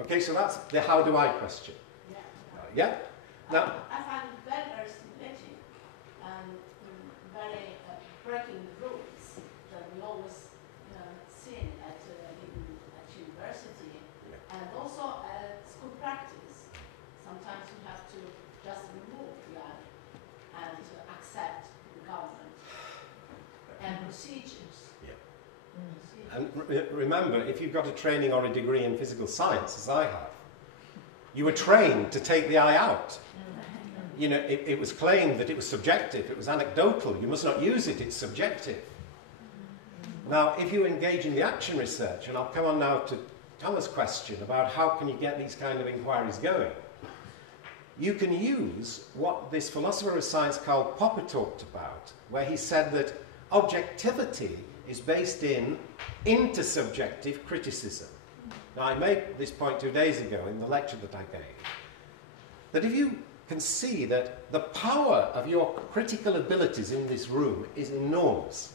Okay, so that's the how do I question. Yeah? Now, I find it very, very stimulating and very breaking the rules that we always see at university and also school practice. Sometimes you have to just remove the I and accept the government and procedures. Yeah. And remember, if you've got a training or a degree in physical science, as I have, you were trained to take the I out. You know, it was claimed that it was subjective, it was anecdotal, you must not use it, it's subjective. Now, if you engage in the action research, and I'll come on now to Thomas' question about how can you get these kind of inquiries going, you can use what this philosopher of science Karl Popper talked about, where he said that objectivity is based in intersubjective criticism. Now, I made this point 2 days ago in the lecture that I gave, that if you can see that the power of your critical abilities in this room is enormous.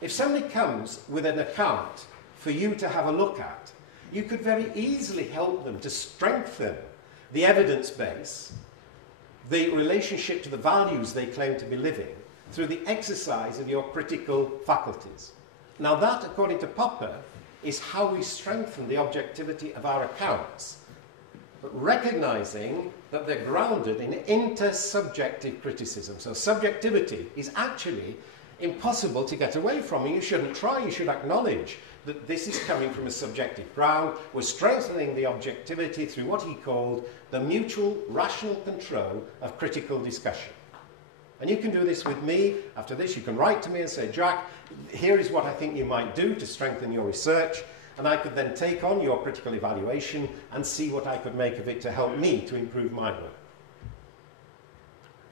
If somebody comes with an account for you to have a look at, you could very easily help them to strengthen the evidence base, the relationship to the values they claim to be living, through the exercise of your critical faculties. Now that, according to Popper, is how we strengthen the objectivity of our accounts, but recognizing that they're grounded in intersubjective criticism. So subjectivity is actually impossible to get away from, and you shouldn't try. You should acknowledge that this is coming from a subjective ground. We're strengthening the objectivity through what he called the mutual rational control of critical discussion. And you can do this with me. After this, you can write to me and say, Jack, here is what I think you might do to strengthen your research. And I could then take on your critical evaluation and see what I could make of it to help me to improve my work.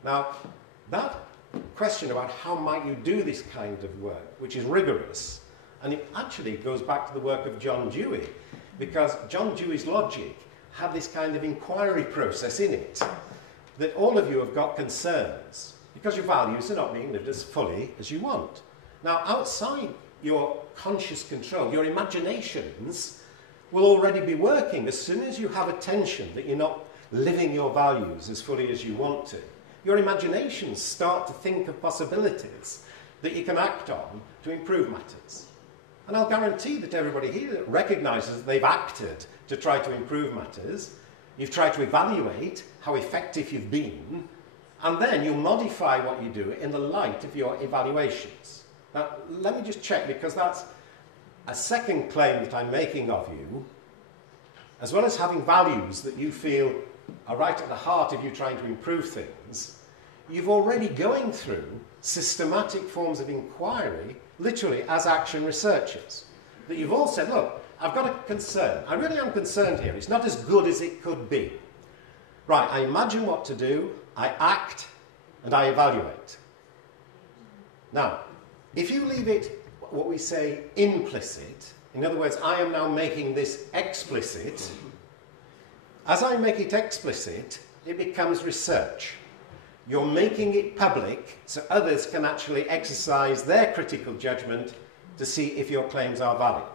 Now, that question about how might you do this kind of work, which is rigorous, and it actually goes back to the work of John Dewey, because John Dewey's logic had this kind of inquiry process in it, that all of you have got concerns, because your values are not being lived as fully as you want. Now, outside your conscious control, your imaginations will already be working as soon as you have attention that you're not living your values as fully as you want to. Your imaginations start to think of possibilities that you can act on to improve matters. And I'll guarantee that everybody here recognises that they've acted to try to improve matters. You've tried to evaluate how effective you've been, and then you modify what you do in the light of your evaluations. Now, let me just check, because that's a second claim that I'm making of you. As well as having values that you feel are right at the heart of you trying to improve things, you've already going through systematic forms of inquiry, literally as action researchers. That you've all said, look, I've got a concern. I really am concerned here. It's not as good as it could be. Right, I imagine what to do, I act, and I evaluate. Now, if you leave it, what we say, implicit, in other words, I am now making this explicit, as I make it explicit, it becomes research. You're making it public so others can actually exercise their critical judgment to see if your claims are valid.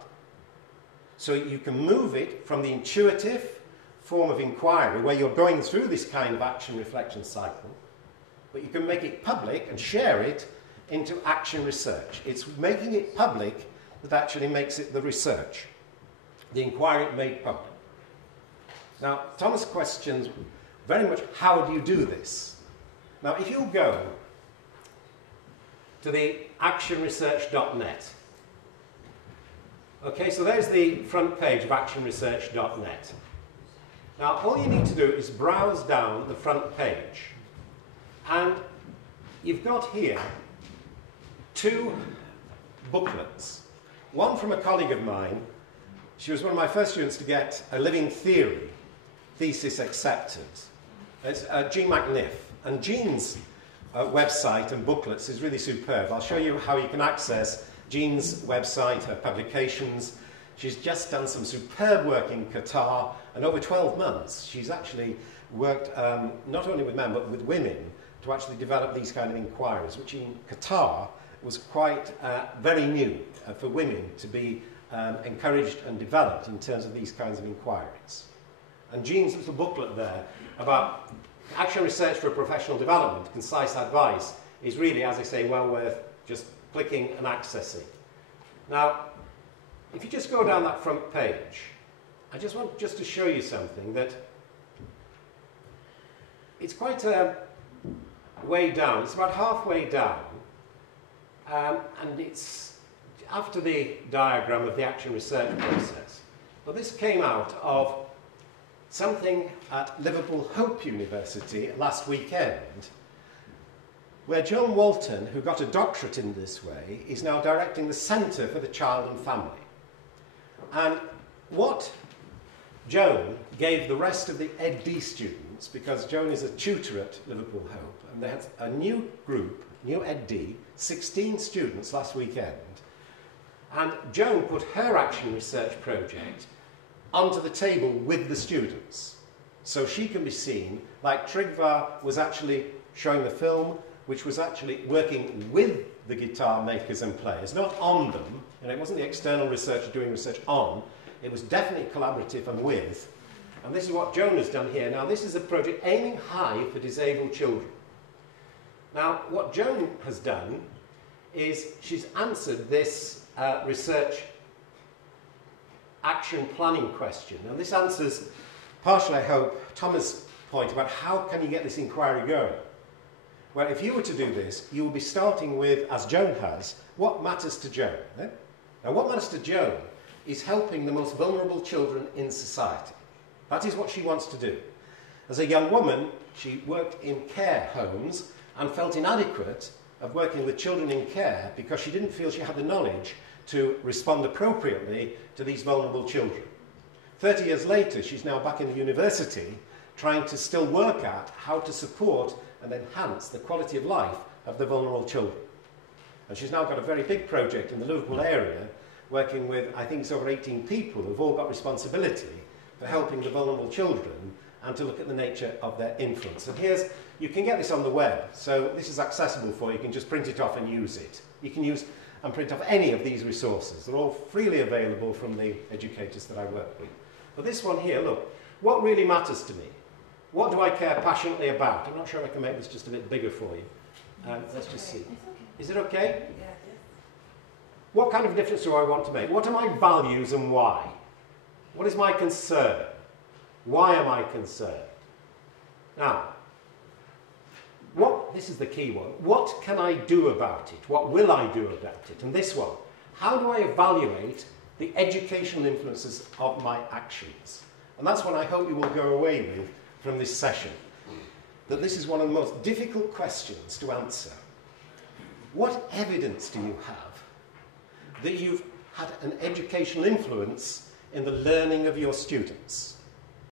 So you can move it from the intuitive form of inquiry, where you're going through this kind of action reflection cycle, but you can make it public and share it into action research. It's making it public that actually makes it the research, the inquiry made public. Now, Thomas questions very much, how do you do this? Now, if you go to the actionresearch.net, okay, so there's the front page of actionresearch.net. Now, all you need to do is browse down the front page, and you've got here 2 booklets. One from a colleague of mine. She was one of my first students to get a living theory thesis accepted. It's Jean McNiff. And Jean's website and booklets is really superb. I'll show you how you can access Jean's website, her publications. She's just done some superb work in Qatar, and over 12 months she's actually worked not only with men but with women to actually develop these kind of inquiries, which in Qatar was quite very new for women to be encouraged and developed in terms of these kinds of inquiries. And Jean's little booklet there about action research for professional development, concise advice, is really, as I say, well worth just clicking and accessing. Now, if you just go down that front page, I just want just to show you something that it's quite a way down. It's about halfway down, and it's after the diagram of the action research process. But this came out of something at Liverpool Hope University last weekend, where Joan Walton, who got a doctorate in this way, is now directing the Centre for the Child and Family. And what Joan gave the rest of the Ed.D. students, because Joan is a tutor at Liverpool Hope, and they had a new group, new Ed.D., 16 students last weekend, and Joan put her action research project onto the table with the students. So she can be seen, like Trygve was actually showing the film, which was actually working with the guitar makers and players, not on them. You know, it wasn't the external researcher doing research on, it was definitely collaborative and with. And this is what Joan has done here. Now, this is a project aiming high for disabled children. Now, what Joan has done is she's answered this research action planning question. Now, this answers partially, I hope, Thomas' point about how can you get this inquiry going. Well, if you were to do this, you will be starting with, as Joan has, what matters to Joan. Eh? Now, what matters to Joan is helping the most vulnerable children in society. That is what she wants to do. As a young woman, she worked in care homes and felt inadequate of working with children in care because she didn't feel she had the knowledge to respond appropriately to these vulnerable children. 30 years later, she's now back in the university trying to still work at how to support and enhance the quality of life of the vulnerable children. And she's now got a very big project in the Liverpool area working with, I think it's over 18 people who've all got responsibility for helping the vulnerable children and to look at the nature of their influence. And here's, you can get this on the web, so this is accessible for you. You can just print it off and use it. You can use and print off any of these resources. They're all freely available from the educators that I work with. But this one here, look, what really matters to me? What do I care passionately about? I'm not sure if I can make this just a bit bigger for you. Let's just see. Is it okay? Yeah. What kind of difference do I want to make? What are my values and why? What is my concern? Why am I concerned? Now, this is the key one. What can I do about it? What will I do about it? And this one, how do I evaluate the educational influences of my actions? And that's what I hope you will go away with from this session. That this is one of the most difficult questions to answer. What evidence do you have that you've had an educational influence in the learning of your students?